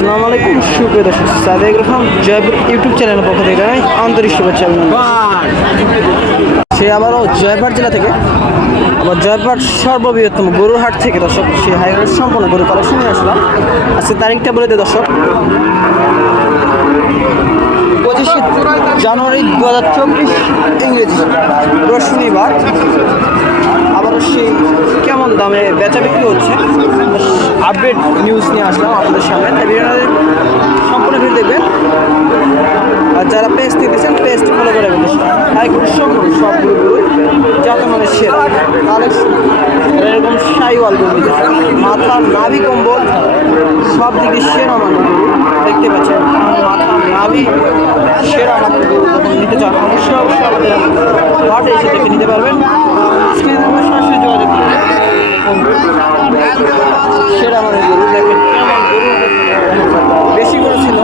আসসালামু আলাইকুম সুপ্রিয় দর্শক, সাদেক রহমান জয়পুর ইউটিউব চ্যানেলের পক্ষ থেকে জানাই আন্তরিক শুভেচ্ছা সে আবারও জয়পুর জেলা থেকে আবার জয়পুর সর্ববৃহত্তম গরুর হাট থেকে দর্শক সে হাইওয়ে সম্পূর্ণ গরু কালেকশন নিয়ে আসলাম। আজকে তারিখটা বলে দেয় দর্শক, 25 জানুয়ারি 2024 ইংরেজি শনিবার। আবারও সেই কেমন দামে বেচা বিক্রি হচ্ছে আপডেট নিউজ নিয়ে আসলাম আপনাদের সামনে। তাই ভিডিওটা সম্পূর্ণ ভিডিও দেখবেন, আর যারা পেজ দিতেছেন পেজটি ফলো করে রাখবেন। তাই খুব সম্পূর্ণ সবগুলো যাতে মানে সেরা কালেকশন এরকম সাইওয়াল গরু মাথা নাভি কম্বল সব দিকে সেরা মানে দেখতে পাচ্ছেন। মাথা নাভি সেরা আমাদের গরু যখন নিতে চান অবশ্যই অবশ্যই আমাদের ঘাটে এসে দেখে নিতে পারবেন। স্ক্রিনে আমার সরাসরি যোগাযোগ করবেন। সেরা আমাদের গরু দেখেন কেমন গরু বেশি গরু ছিল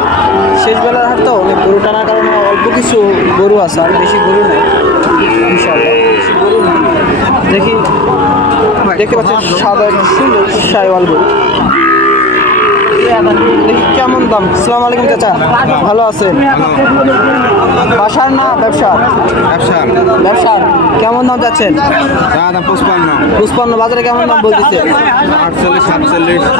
শেষবেলার হাট তো অনেক গরু টানার কারণে অল্প কিছু গরু আছে, আর বেশি গরু নেই। ইনশাআল্লাহ বেশি গরু নেই। দেখি দেখতে পাচ্ছেন সাদা সুন্দর সাইওয়াল গরু। দেখি কেমন দাম। আসসালামু আলাইকুম চাচা, ভালো আছেন? বাসার না ব্যবসার? ব্যবসার। কেমন দাম যাচ্ছেন? 55 বাজারে কেমন দাম বলতেছে?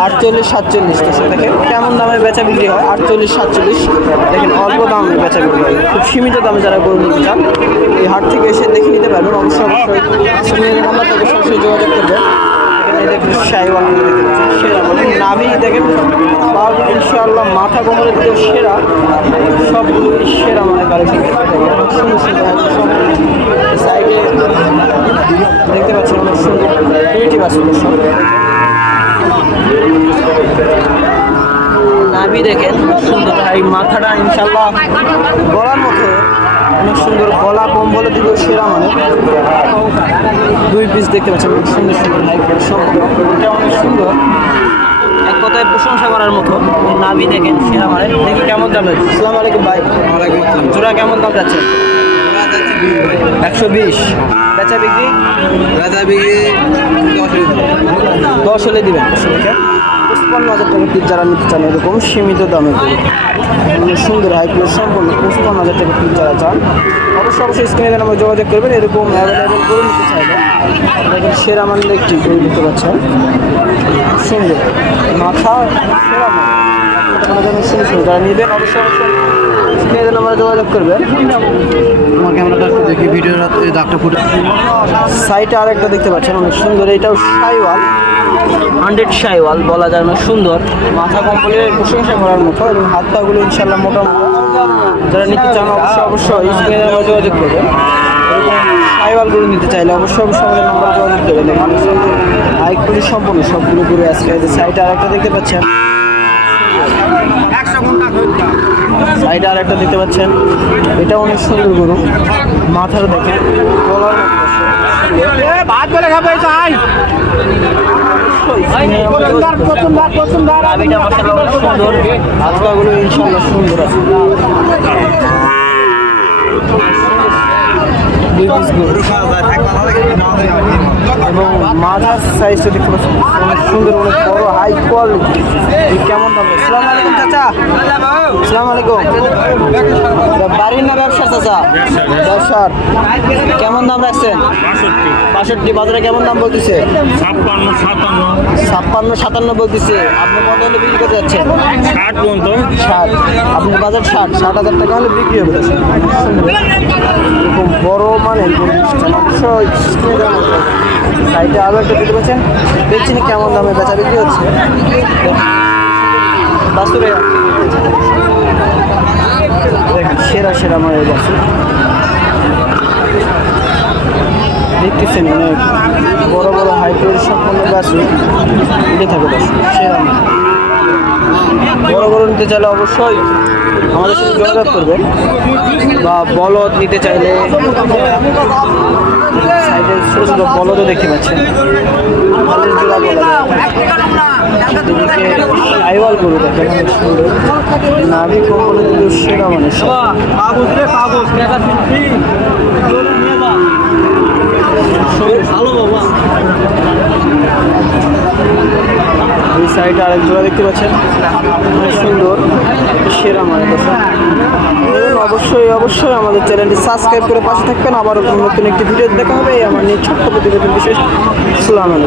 48-47। দেখেন কেমন দামে বেচা বিক্রি হয়, 48-47। দেখেন অল্প দামে বেচা বিক্রি হয়, খুব সীমিত দামে যারা গরু নিতে চান এই হাট থেকে এসে দেখে নিতে পারবেন। অবশ্যই অবশ্যই নাম্বার থেকে সরাসরি যোগাযোগ করবেন। দেখেন সাইওয়াল সেরা নাভি দেখেন ইনশাআল্লাহ মাথা কোমরের দিকে সেরা সবগুলো সেরা মানে কালেকশন সুন্দর সুন্দর সাইডে দেখতে পাচ্ছেন অনেক সুন্দর কুইটি বাস নাভি দেখেন সুন্দর। এই মাথাটা ইনশাআল্লাহ গলার মতো অনেক সুন্দর, গলা কম্বলের দিকে সেরা মানে 2 পিস দেখতে পাচ্ছেন সুন্দর সুন্দর হাই এটা অনেক সুন্দর, এক কথায় প্রশংসা করার মতো। নাভি দেখেন সেরা মানে। দেখি কেমন দাম আছে। আসসালামু আলাইকুম ভাই। ওয়ালাইকুম আসসালাম। জোড়া কেমন দাম যাচ্ছে? 120। বেচা বিক্রি 10 হলে দিবেন। 55,000 টাকা পিস যারা নিতে চান এরকম সীমিত দামে সুন্দর হাইকুলের সম্পূর্ণ 55,000 টাকা পিস যারা চান অবশ্যই অবশ্যই স্ক্রিনে আমরা যোগাযোগ করবেন। এরকম অ্যাভেলেবেল করে নিতে চাইবেন দেখেন সেরা মানের একটি গরু দিতে পারছেন সুন্দর মাথা সেরা মান সুন্দর যারা নেবেন অবশ্যই অবশ্যই স্ক্রিনে আমরা যোগাযোগ করবেন। আমার ক্যামেরাটা দেখি ভিডিওর দাগটা ফুটে সাইটে আরেকটা দেখতে পাচ্ছেন অনেক সুন্দর, এটাও সাইওয়াল 100 সাইওয়াল বলা যায় অনেক সুন্দর, মাথা কম্বলের প্রশংসা করার মতো এবং হাত পাগুলো ইনশাল্লাহ মোটামুটি যারা নিতে চান অবশ্যই অবশ্যই স্ক্রিনে আমরা যোগাযোগ করবেন। সাইওয়াল গরু নিতে চাইলে অবশ্যই অবশ্যই আমাদের নাম্বার যোগাযোগ করবেন। হাইকুলি সম্পূর্ণ সবগুলো গরু আজকে সাইটে আরেকটা দেখতে পাচ্ছেন, সাইডে আর একটা দেখতে পাচ্ছেন এটা অনেক সুন্দর গরু, মাথার দেখেন গলার সুন্দর, হাতগুলো ইনশাল্লাহ সুন্দর আছে। এবং মাথার সাইজটা দেখতে পাচ্ছেন অনেক সুন্দর, অনেক বড় হাই কোয়ালিটি। কেমন দাম? আসসালামু আলাইকুম চাচা। আসসালামু আলাইকুম। বাড়ির না ব্যবসার চাচা? ব্যবসার। কেমন দাম রাখছেন? 65। বাজারে কেমন দাম বলতেছে? 56-57 বলতেছে। আপনি কত হলে বিক্রি করতে যাচ্ছেন? 60। আপনার বাজার 60,000 টাকা হলে বিক্রি হবে। এরকম বড় মানে সাইডে আরও একটা দিতে পারছেন দেখছি না কেমন দামে বেচা বিক্রি হচ্ছে। বাসুরে দেখেন সেরা সেরা মানে বাসুর দেখতেছেন অনেক বড় বড় হাইব্রিড সম্পন্ন বাসুর উঠে থাকে বাসুর সেরা বড় বড় নিতে চাইলে অবশ্যই আমাদের সাথে যোগাযোগ করবেন, বা বলদ নিতে চাইলে সাইডে ছোটো ছোটো বলদও দেখতে পাচ্ছেন জোড়া সাইওয়াল গরু দেখেন অনেক সুন্দর, নাভি কম্বল সেরা মানে ভালো বাবা। এই সাইডে আরেক জোড়া দেখতে পাচ্ছেন অনেক সুন্দর, সেরা মানে দর্শক অবশ্যই অবশ্যই আমাদের চ্যানেলটি সাবস্ক্রাইব করে পাশে থাকবেন। আবার নতুন একটি ভিডিও দেখা হবে। আমার নিয়ে ছোট্ট প্রতিবেদন বিশেষ। আসসালামু আলাইকুম।